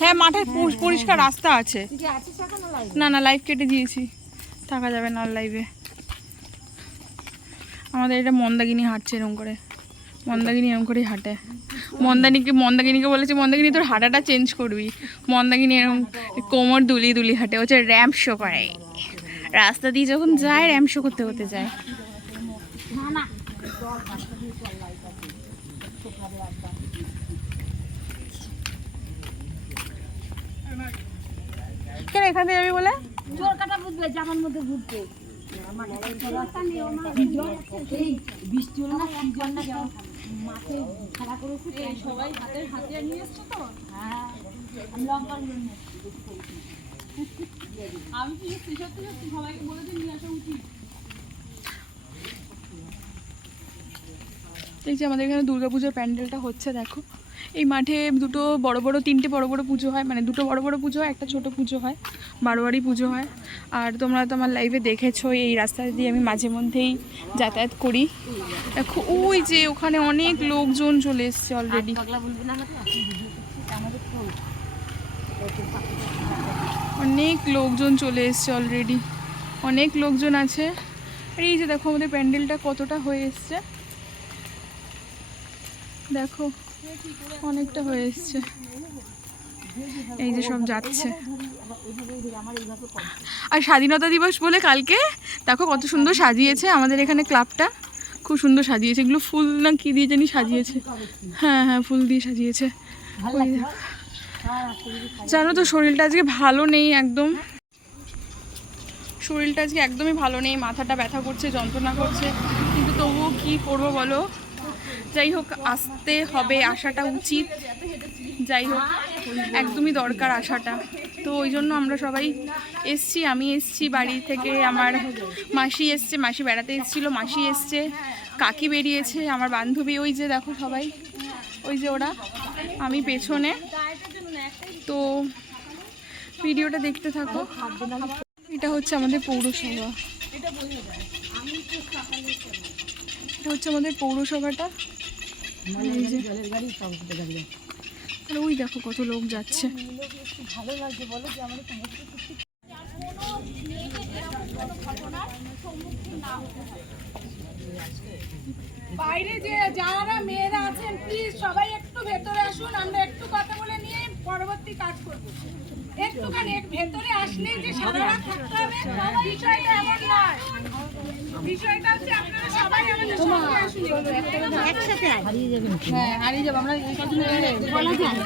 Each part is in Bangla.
হ্যাঁ মাঠে পরিষ্কার রাস্তা আছে। না না লাইভ কেটে দিয়েছি, থাকা যাবে না লাইভে। আমাদের এটা মন্দাকিনী হাঁটছে এরকম করে, মন্দাকিনী এরকম করেই হাঁটে। মন্দাকিনীকে বলেছি মন্দাকিনী তোর হাঁটাটা চেঞ্জ করবি। মন্দাকিনী এরকম কোমর দুলিয়ে দুলিয়ে হাঁটে, হচ্ছে র্যাম্প শো করে। রাস্তা দিয়ে যখন যায় র্যাম্প শো করতে করতে যায়। কেন এখান থেকে যাবি বলে? জোর কাটা বুঝবে জামার মধ্যে ঘুরতে বৃষ্টি হলো না মাঠে খেলা করেছে সবাই হাতের হাতিয়ার নিয়ে এসছো তো। হ্যাঁ লঙ্কা আমি কি সত্যি সত্যি সবাইকে বলেছি নিয়ে আসা উচিত। এই যে আমাদের এখানে দুর্গাপুজোর প্যান্ডেলটা হচ্ছে দেখো। এই মাঠে তিনটে বড় বড় পুজো হয়, মানে দুটো বড় বড় পুজো হয়, একটা ছোট পুজো হয়, বারোয়ারি পুজো হয়। আর তোমরা তো আমার লাইভে দেখেছো এই রাস্তা দিয়ে আমি মাঝে মধ্যেই যাতায়াত করি। দেখো ওই যে ওখানে অনেক লোকজন চলে এসছে অলরেডি, অনেক লোকজন চলে এসছে অলরেডি, অনেক লোকজন আছে। আর এই যে দেখো আমাদের প্যান্ডেলটা কতটা হয়ে এসছে, দেখো অনেকটা হয়ে এসছে। এই যে সব যাচ্ছে। আর স্বাধীনতা দিবস বলে কালকে দেখো কত সুন্দর সাজিয়েছে আমাদের এখানে ক্লাবটা, খুব সুন্দর সাজিয়েছে। এগুলো ফুল না কি দিয়ে জানি সাজিয়েছে, হ্যাঁ হ্যাঁ ফুল দিয়ে সাজিয়েছে। জানো তো শরীরটা আজকে ভালো নেই একদম, শরীরটা আজকে একদমই ভালো নেই, মাথাটা ব্যথা করছে, যন্ত্রণা করছে, কিন্তু তবুও কি করবো বলো। যাই হোক আসতে হবে, আসাটা উচিত, যাই হোক একদমই দরকার আসাটা। তো ওই জন্য আমরা সবাই এসছি, আমি এসছি বাড়ি থেকে, আমার মাসি এসছে, মাসি বেড়াতে এসেছিলো, মাসি এসছে, কাকি বেরিয়েছে, আমার বান্ধবী ওই যে দেখো সবাই, ওই যে ওরা, আমি পেছনে। তো ভিডিওটা দেখতে থাকো। এটা হচ্ছে আমাদের পৌরসভা, এটা হচ্ছে আমাদের পৌরসভাটা। আর ওই দেখো কত লোক যাচ্ছে। ভালো লাগছে বলো যে আমাদের বাইরে যে যারা মেয়েরা আছেন প্লিজ সবাই একটু ভেতরে আসুন, আমরা একটু কথা বলে নিয়ে পরবর্তী কাজ করব। একটুখানি ভেতরে আসলেই যে সারা রাত থাকতে হবে বিষয়টা এমন নয়, বিষয়টা হচ্ছে আপনারা সবাই আমাদের সঙ্গে আসুন, একসাথে হারিয়ে যাবেন। হ্যাঁ হারিয়ে যাব আমরা, এই কথা বলা যায়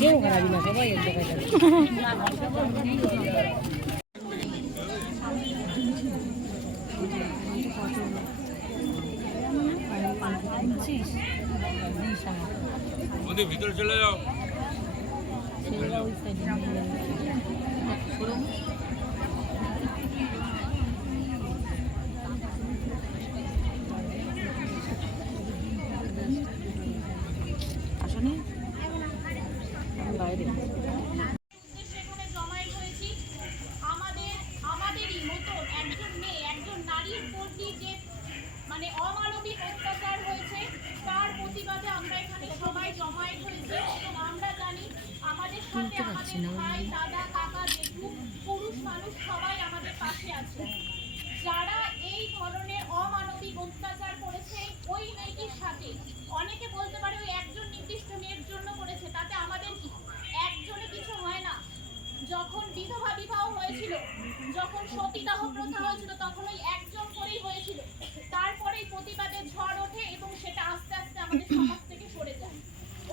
কেউ হারাবি না, সবাই এক জায়গায় যাবে। ভিতরে চলে যাও। আসলে বাইরে আমাদেরই মতো একজন মেয়ে, একজন নারীর প্রতি যে মানে অমানবিক অত্যাচার হয়েছে তার প্রতিবাদে আমরা এখানে সবাই জমায়েত হয়েছি। এবং আমরা জানি আমাদের সাথে আমাদের ভাই, দাদা, কাকা, জেঠু, পুরুষ মানুষ সবাই আমাদের পাশে আছে। যারা এই ধরনের অমানবিক অত্যাচার করেছে ওই মেয়েটির সাথে, অনেকে বলতে পারে ওই একজন নির্দিষ্ট মেয়ের জন্য করেছে, তাতে আমাদের কি, একজনে কিছু হয় না। যখন বিধবা বিবাহ হয়েছিল, যখন সতীদাহ প্রথা হয়েছিল, তখন ওই একজন করেই হয়েছিল। তারপরেই প্রতিবাদের ঝড় ওঠে এবং সেটা আস্তে আস্তে আমাদের সমাজ থেকে সরে যায়।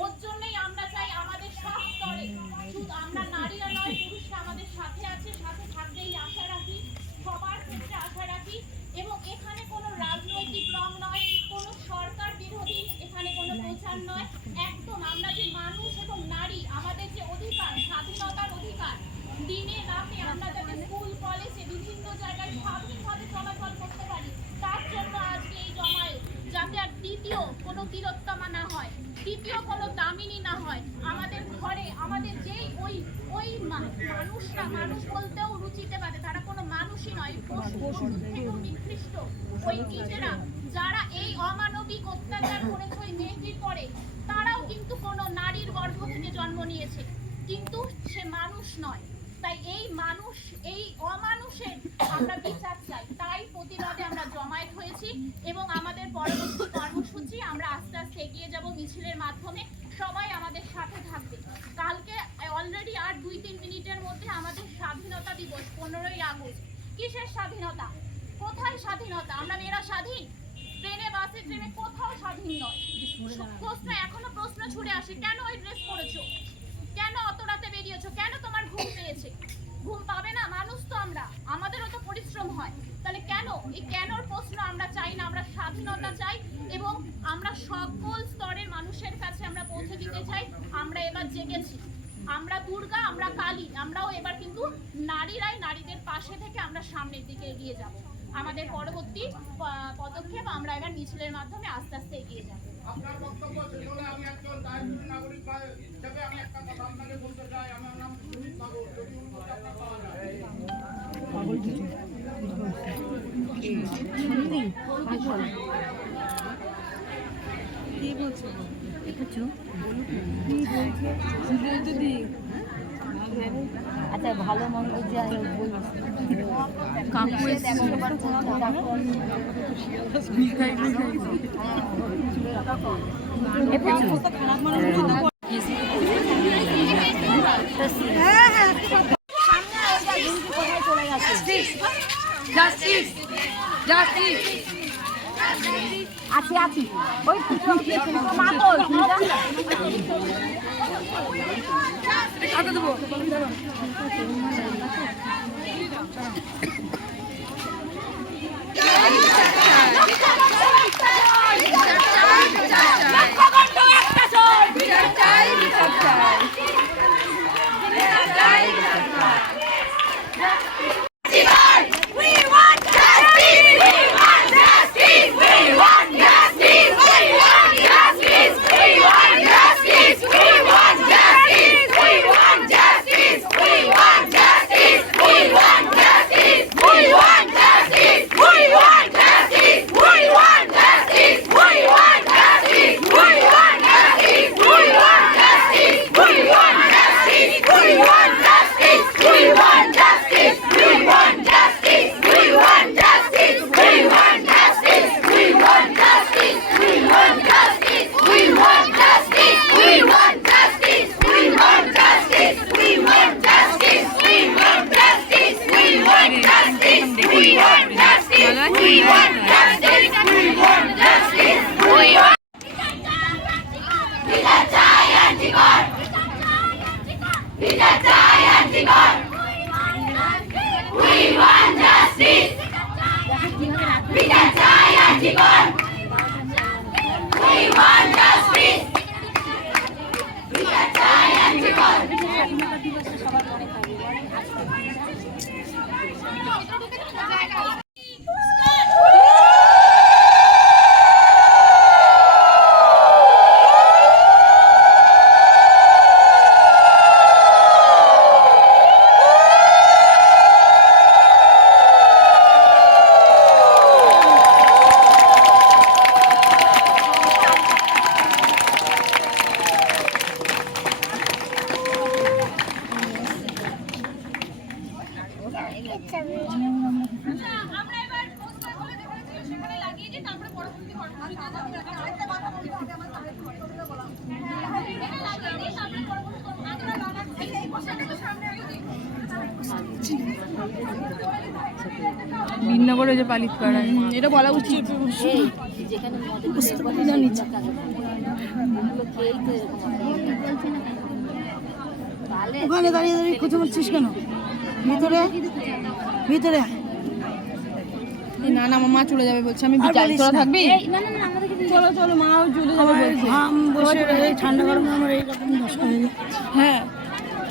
ওর জন্যই আমরা চাই আমাদের সব স্তরে, শুধু আমরা নারীরা নয় পুরুষরা আমাদের সাথে আছে, সাথে থাকতে এই আশা রাখি, সবার ক্ষেত্রে আশা রাখি। এবং এখানে কোনো রাজনৈতিক রং নয়, কোনো সরকার বিরোধী এখানে কোনো প্রচার নয়, একদম আমরা যে মানুষ এবং নারী, আমাদের যে অধিকার, স্বাধীনতার অধিকার, দিনে রাতে আমরা যাতে স্কুল কলেজে বিভিন্ন জায়গায় স্বাধীনভাবে চলাচল করতে পারি, তার জন্য আজকে এই জমায়েত। যাতে আর দ্বিতীয় কোনো তিলোত্তমা না হয়, দ্বিতীয় কোনো দামিনী না হয়। আমাদের ঘরে আমাদের যেই ওই মানুষরা, মানুষ বলতেও রুচিতে পারে, তারা কোনো মানুষই নয়, পশুর থেকেও নিকৃষ্ট ওই নিজেরা যারা এই অমানবিক অত্যাচার করেছে ওই মেয়েটির পরে, তারাও কিন্তু কোনো নারীর গর্ভ থেকে জন্ম নিয়েছে, কিন্তু সে মানুষ নয়। তাই এই মানুষ, এই অমানুষের আমরা বিচার চাই। তাই প্রতিবাদে আমরা জমায়েত হয়েছি এবং আমাদের পরবর্তী কর্মসূচি আমরা আস্তে আস্তে এগিয়ে যাব মিছিলের মাধ্যমে। সবাই আমাদের সাথে থাকবে। কালকে অলরেডি আর 2-3 মিনিটের মধ্যে আমাদের স্বাধীনতা দিবস, 15ই আগস্ট। কিসের স্বাধীনতা? কোথায় স্বাধীনতা? আমরা মেয়েরা স্বাধীন? ট্রেনে, বাসে, ট্রেনে কোথাও স্বাধীন নয়। এখনো প্রশ্ন ছুড়ে আসে, কেন ওই ড্রেস পরেছো? কেন অত রাতে বেরিয়েছো? কেন তোমার ঘুম পেয়েছে? ঘুম পাবে না? মানুষ তো আমরা, আমাদেরও তো পরিশ্রম হয়। তাহলে কেন? এই কেনর প্রশ্ন আমরা চাই না, আমরা স্বাধীনতা চাই এবং আমরা সকল স্তরের মানুষের কাছে আমরা পৌঁছে দিতে চাই। আমরা এবার জেগেছি, আমরা দুর্গা, আমরা কালী, আমরাও এবার কিন্তু নারীরাই নারীদের পাশে থেকে আমরা সামনের দিকে এগিয়ে যাব। আমাদের পরবর্তী পদক্ষেপ আমরা এবার মিছিলের মাধ্যমে আস্তে আস্তে এগিয়ে যাব। আপনার বক্তব্য শেষ হলে আমি একজন দায়িত্বশীল নাগরিক হিসেবে আমি একটা কথা আপনাকে বলতে চাই। আমার নাম সুমিত বাবু। যদি উন্নতি আপনার পাওয়া যায়। কি বলছো? আচ্ছা, ভালো মন্দ যা বলবো কাকু আছি আছি ওই দেবো। আমরা এবার পোস্টার বলে যেখানে ছিল সেখানে লাগিয়ে দিই, তারপরে পরবর্তী কর্মসূচিতে যাব। আরেকটা কথা বলতে হবে, আমার তাহলে বলা। এখানে লাগিয়ে দিই, তারপরে পরবর্তী কর্মসূচিতে লাগাচ্ছি। এই পোস্টারটা সামনে আগে দিই। বিনগরে যে পালিত করা, এটা বলা উচিত। যেখানে ওখানে দাঁড়িয়ে দাঁড়িয়ে কথা বলছিস কেন? ভিতরে ভিতরে না না, আমার মা চলে যাবে বলছে, আমি যাই, তোরা থাকবি? চলো চলো, মাও চলে যাবে বলছে। ঘাম বসে এই ঠান্ডা গরমে আমার এইরকম নষ্ট হয়ে যায়। হ্যাঁ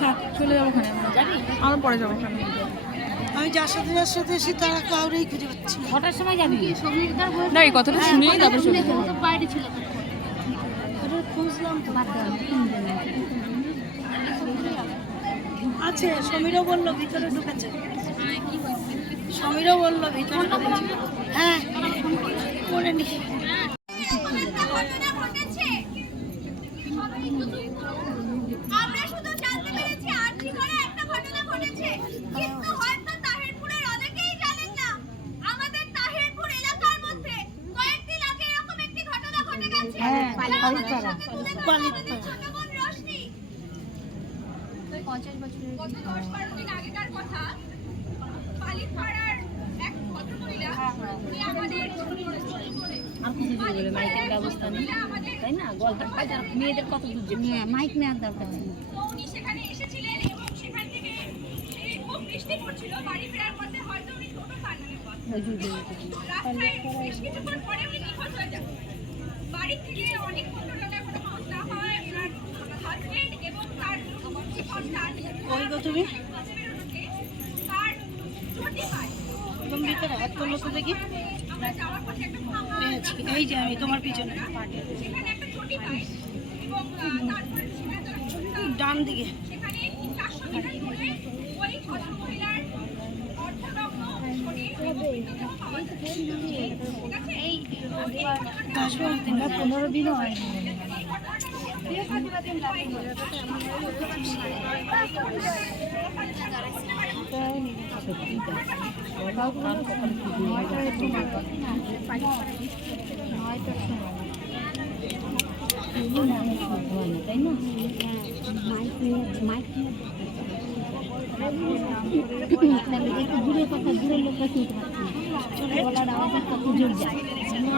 থাক, চলে যাবো ওখানে, আমরা পরে যাবো ওখানে। আমি যার সাথে এসে তারা কাউরেই খুঁজে পাচ্ছি না। কটার সময় যাবি? না, এই কথাটা শুনেই তারপরে চলে যাবো। বাইরে ছিল খুঁজলাম তো আছে। সমীরও বললো ভিতরে ঢুকেছে। সমীরও বললো ভিতরে ঢুকেছে। হ্যাঁ করে নি। আমরা পালিতপাড়া। গত 10-12 দিন আগেকার কথা, পালিতপাড়ার এক ভদ্রমহিলা, উনি আমাদের আর কিছু বলে মাইকের ব্যবস্থা নেই, তাই না? গল্প মেয়েদের কত দূর যেতে মাইক নেওয়ার দরকার ছিল। তো উনি সেখানে এসেছিলেন এবং সেখান থেকে খুব বৃষ্টি পড়ছিল, বাড়ি ফেরার পথে হয়তো উনি টোটো পাননি। রাস্তায় বেশ কিছুক্ষণ পরে উনি নিখোঁজ হয়ে যান। বাড়ি থেকে অনেক ভদ্রলোক এখনো খোঁজ না হয়, ওনার হাজবেন্ড এবং তার সন্তান ওই গো তুমি তার চটি পায়। তুমি ভিতরে হাত করলো তো দেখি। আমরা যাওয়ার পথে একটা ফাঁকা পেয়েছি, এই যে আমি তোমার পিছনে সেখানে একটা চটি পায় এবং তারপরে সেখানে তারা ডান দিকে। সেখানে 400 মিটার দূরে ওই ভদ্রমহিলার অর্ধনগ্ন শরীর এবং মৃতদেহ পাওয়া যায়। ঠিক আছে? এই 15 দিনও হয়নি। তাই না? একটু দূরের কথা, দূরের লোকটা শুনতে পাচ্ছি না, গলার আওয়াজ একটা পুজোর যায়। যারা